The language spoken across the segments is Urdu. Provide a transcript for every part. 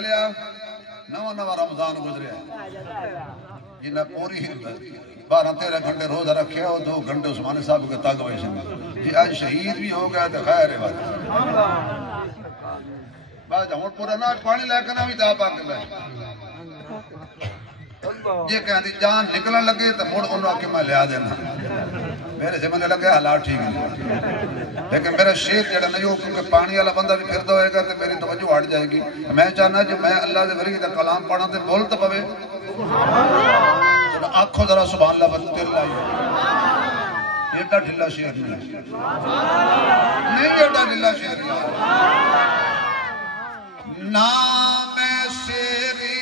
لیا نواں نواں رمضان گزریا جنہیں پوری 12-13 گھنٹے روزہ رکھے اور 2 گھنٹے عثمانی صاحب کے تاگ ہوئے سن جی آج شہید بھی ہو گیا تو خیر ہے بات ہوں پورا نہ پانی لے کے نہ بھی تا پاک لے یہ کہتی جان نکلن لگے تو مڑ انہوں کہ میں لیا دینا میرے سے میں نے لگے حالات ٹھیک ہے لیکن میرا شیر جڑا نہیں ہو کیونکہ پانی والا بندہ بھی پھرتا ہوئے گا تو میری توجہ ہٹ جائے گی میں چاہنا جو میں اللہ دے ولی دا کلام پڑھا تے بول تو پوے آنکھوں ذرا سبحان اللہ بتر لائی ایڈا ڈھلا شیر نہیں ایڈا ڈھلا شیر نہیں نام شیری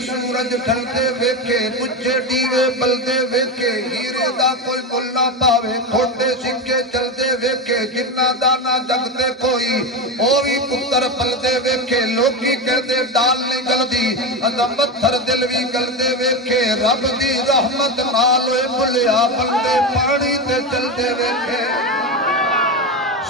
سورج ڈھلتے ویکھے مجھے دیوے بلدے ویکھے ہیرے دا کوئی مل نہ پاوے کھوٹے سکے چلتے ویکھے جنہ دانا جگتے کوئی اووی پتر پلدے ویکھے لوکی کہتے ڈال نہیں گلدی اندہ پتھر دل بھی گلدے ویکھے رب دی رحمت نالوے ملیا بلدے پانی تے چلتے ویکھے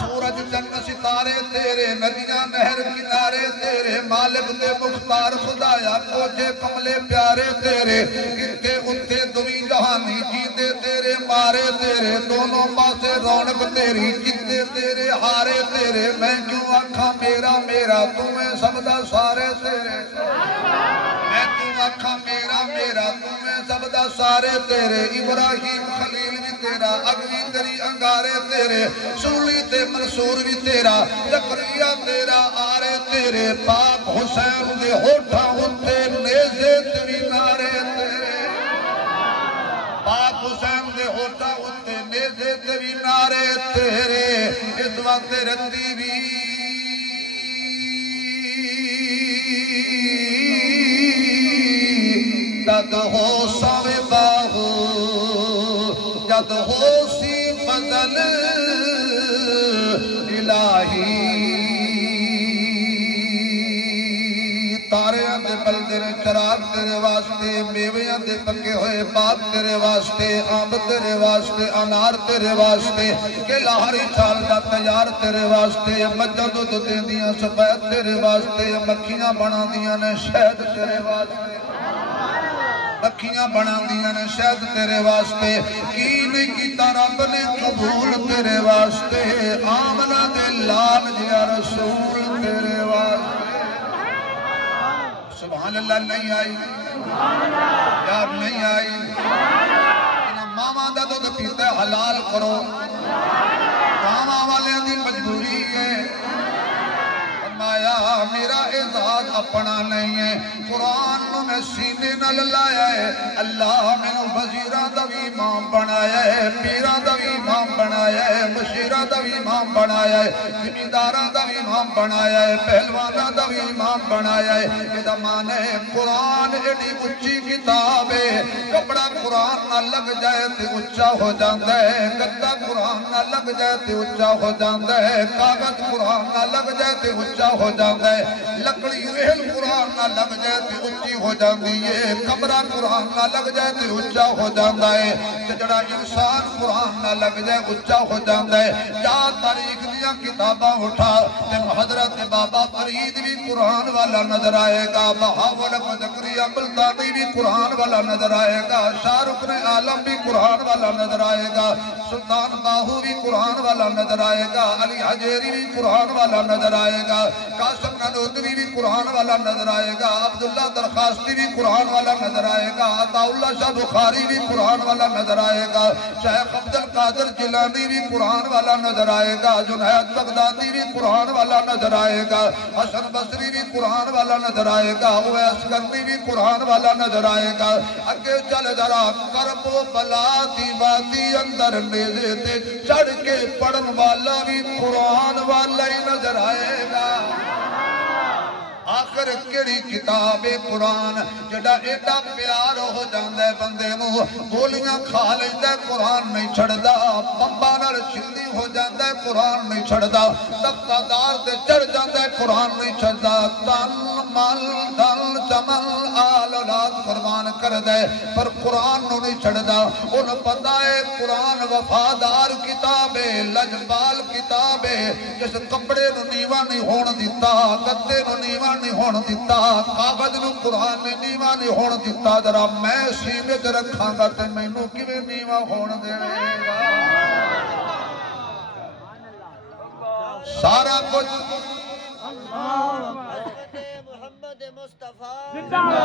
سورج چند ستارے تیرے ندیاں نہر کنارے تیرے مالک دے مختار خدایا کوجے کملے پیارے تیرے گرتے اٹھتے دوی جہانی جیتے تیرے مارے تیرے دونوں پاسے رونق تیری جیتے تیرے ہارے تیرے میں کیوں آنکھاں میرا میرا تمہیں سبدا سارے تیرے میں کیوں آنکھاں میرا میرا تمہیں سبدا سارے تیرے ابراہیم خلیل بھی تیرا اگوی تیری انگارے تیرے سولی تے منصور بھی تیرا زکریا تیرا آرے تیرے پاک حسین دے ہوٹھا ہوتے نیزے تیری نارے تیرے پاک حسین دے ہوٹھا ہوتے نیزے تیری نارے تیرے اس وقت رندی بھی جد ہو سوے باہو جد ہو سی فضل الہی تارے اندے بلدے تیرے چراغ تیرے واسطے میویاں دے پکے ہوئے باغ تیرے واسطے آمب تیرے واسطے انار تیرے واسطے کہ لاہری چھال دا تیار تیرے واسطے مجھا دودھ دیندیاں سفید تیرے واسطے مکھیاں بنا دیاں نے شہد تیرے واسطے مکھیاں بنا دیاں نے شہد تیرے واسطے کی نہیں کیتا رب نے قبول تیرے واسطے آمنہ دے لال جیا رسول تیرے واسطے سبحان اللہ نہیں آئی یار نہیں آئی انہاں ماما دا دودھ پیتا ہے حلال کرو ماما والے دی مجبوری ہے فرمایا میرا اعزاز اپنا نہیں ہے قرآن نو میں سینے نہ لایا ہے اللہ میں وزیران دا بھی امام بنایا ہے پیران دا بھی امام بنایا ہے مشیران دا بھی امام بنایا ہے زمینداران دا بھی امام بنایا ہے پہلوانان دا بھی امام بنایا ہے یہ معنی ہے قرآن ایڈی اچھی کتاب ہے کپڑا قرآن نہ لگ جائے تے اچھا ہو جاندہ ہے گدہ قرآن نہ لگ جائے تے اچھا ہو جاندہ ہے کاغذ قرآن نہ لگ جائے تے اچھا ہو جاندہ ہے لکڑی ریل قرآن نہ لگ جائے تے اچھی ہو جاندی ہے کمرہ قرآن نہ لگ جائے تے اچھا ہو جاندہ ہے جڑا انسان قرآن نہ لگ جائے اچھا ہو جاندہ ہے یا تاریخ دیا کتاباں اٹھا تے حضرت بابا فرید بھی قرآن والا نظر آئے گا بہاول زکریا ملتانی بھی قرآن والا نظر آئے گا شاہ رکن عالم بھی قرآن والا نظر آئے گا سلطان باہو بھی قرآن والا نظر آئے گا علی حجیری بھی قرآن والا نظر آئے گا قاسم نانوتوی بھی قرآن والا نظر آئے گا عبداللہ درخواستی بھی قرآن والا نظر آئے گا عطا اللہ شاہ بخاری بھی قرآن والا نظر آئے گا شیخ عبدالقادر جیلانی بھی قرآن والا نظر آئے گا جنید بغدادی بھی قرآن والا نظر آئے گا حسن بصری بھی قرآن والا نظر آئے گا اویس کرنی بھی قرآن والا نظر آئے گا اگے چل ذرا کرب و بلا دی وادی اندر نیزے تے چڑھ کے پڑھن والا بھی قرآن والا ہی نظر آئے گا آخر کیڑی کتاب قرآن جڑا ایڈا پیار ہو جاندہ ہے بندے نو گولیاں کھا لیندہ ہے قرآن نہیں چھڑدا بمبا نال شلدی ہو جاندہ ہے قرآن نہیں چھڑدا تختہ دار تے چڑھ جاندہ ہے قرآن نہیں چھڑدا تن مل دل جمل آل اولاد قربان کر دے پر قرآن نو نہیں چھڑدا ان پتہ ہے قرآن وفادار کتاب ہے لجبال کتاب ہے جس کپڑے نو نیوا نہیں ہون دیتا گدے نو نیوا نہیں ہون دیتا کاغذ نو قرآن نے نیوا نہیں ہون دیتا ذرا میں سینے تے رکھاں گا تے مینوں کیویں نیوا ہون دے گا سارا کچھ محمد مصطفیٰ